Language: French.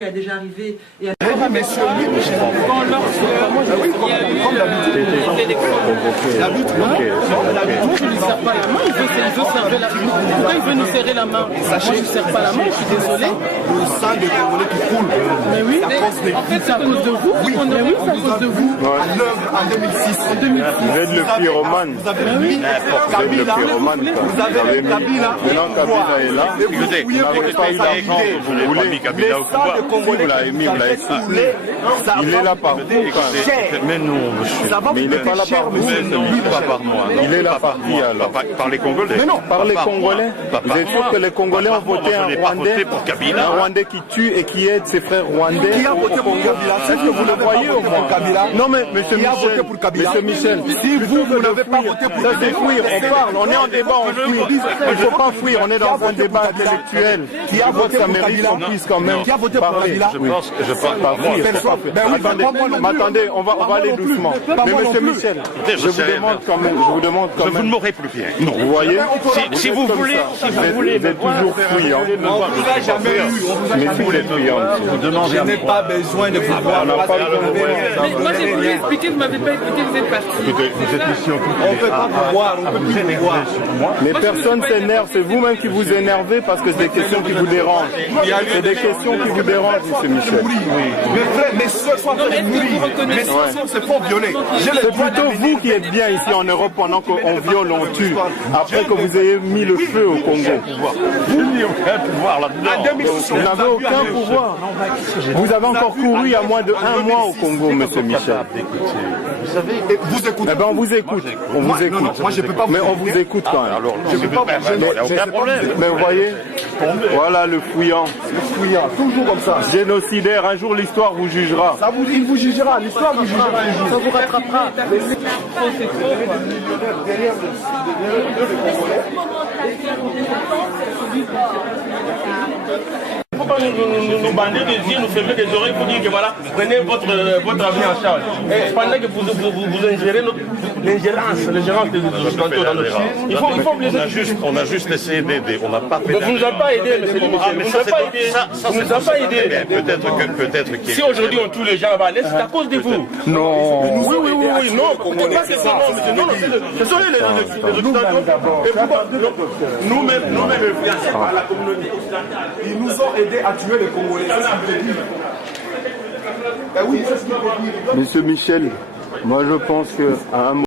est déjà arrivé et quand lorsqu'il y a eu des élections, moi je ne lui serre pas la main, il veut serrer la main. Pourquoi il veut nous serrer la main? Moi je ne serre pas la main, je suis désolé. Le sang des Congolais qui coule. Mais oui, en fait c'est à cause de vous. Oui, mais oui, c'est à cause de vous. À l'œuvre en 2006. Vous êtes le pyromane. Vous avez mis Kabila. Vous avez mis Kabila. Maintenant Kabila est là. Écoutez, vous n'avez pas eu l'argent que vous voulez. Kabila au pouvoir. Vous l'avez mis, vous l'avez soufflé. Il est là par vous. Mais non, monsieur. Mais il n'est pas là par vous. Mais non, pas par moi. Il est là par qui alors? Par les Congolais. Mais non, par les Congolais. Vous êtes sûr que les Congolais ont voté un Rwandais pour Kabila. Un Rwandais qui tue et qui aide ses frères rwandais. Qui a voté pour Kabila? Est-ce que vous le voyez au moins? Non mais monsieur Michel, monsieur Michel, si vous n'avez pas voté pour ça c'est fuir, on parle, on est en débat, on fuit. Il ne faut pas fuir, on est dans un débat intellectuel. Qui a voté pour Kabila? Quand même. Qui a voté pour Kabila? Je parle pas moi. Attendez, on va aller doucement. Mais monsieur Michel, je vous demande quand même. Vous ne m'aurez plus bien. Non, vous voyez? Si vous voulez, vous êtes toujours fuyant. Mais vous êtes fuyant. Je n'ai pas besoin de vous voir. Mais moi j'ai voulu expliquer, vous m'avez pas écouté, vous êtes parti. Vous êtes ici en tout On ne peut pas vous voir, on ne peut plus vous voir. Mais personne s'énerve, c'est vous-même qui vous énervez parce que c'est des questions qui vous dérangent. C'est des questions qui vous dérangent, monsieur Michel. Mais frère, mais ce soir, vous allez mourir. Mais ce soir, se font violer. C'est plutôt vous qui êtes bien ici en Europe pendant qu'on viole, on tue. Après que vous ayez mis le feu au Congo. Vous n'avez aucun pouvoir là-dedans. Vous n'avez aucun pouvoir. Vous avez encore couru il y a moins de 1 mois au Congo, monsieur Michel. Vous savez, vous écoutez. Eh bien, on vous écoute. On vous écoute. Moi, je ne peux pas vous Mais on vous écoute quand même. Alors, il n'y a aucun problème. Mais vous voyez, voilà le fouillant. Le fouillant, toujours comme ça. Génocidaire, un jour l'histoire vous jugera. Il vous jugera, l'histoire vous jugera un jour. Ça vous rattrapera. Il ne faut pas nous bander des yeux, nous fermer des oreilles pour dire que voilà, prenez votre avenir en charge. Et pendant que vous ingérez l'ingérence de l'Occidentaux dans notre champ, il faut me laisser. On a juste essayé d'aider, on n'a pas fait. Vous ne nous avez pas aidé, monsieur le Michel. Vous ne nous avez pas aidé. Vous ne nous avez pas aidé. Peut-être que. Si aujourd'hui on tue les gens à l'Est, c'est à cause de vous. Non. Oui, non. Écoutez pas que ça, non, monsieur. Non, ce sont les Occidentaux. Et pourquoi nous-mêmes, influencés par la communauté occidentale, Ils nous ont aidés à tuer les Congolais. C'est ce qu'il veut dire. Oui, c'est ce qu'il veut dire. Monsieur Michel, moi je pense qu'à un moment.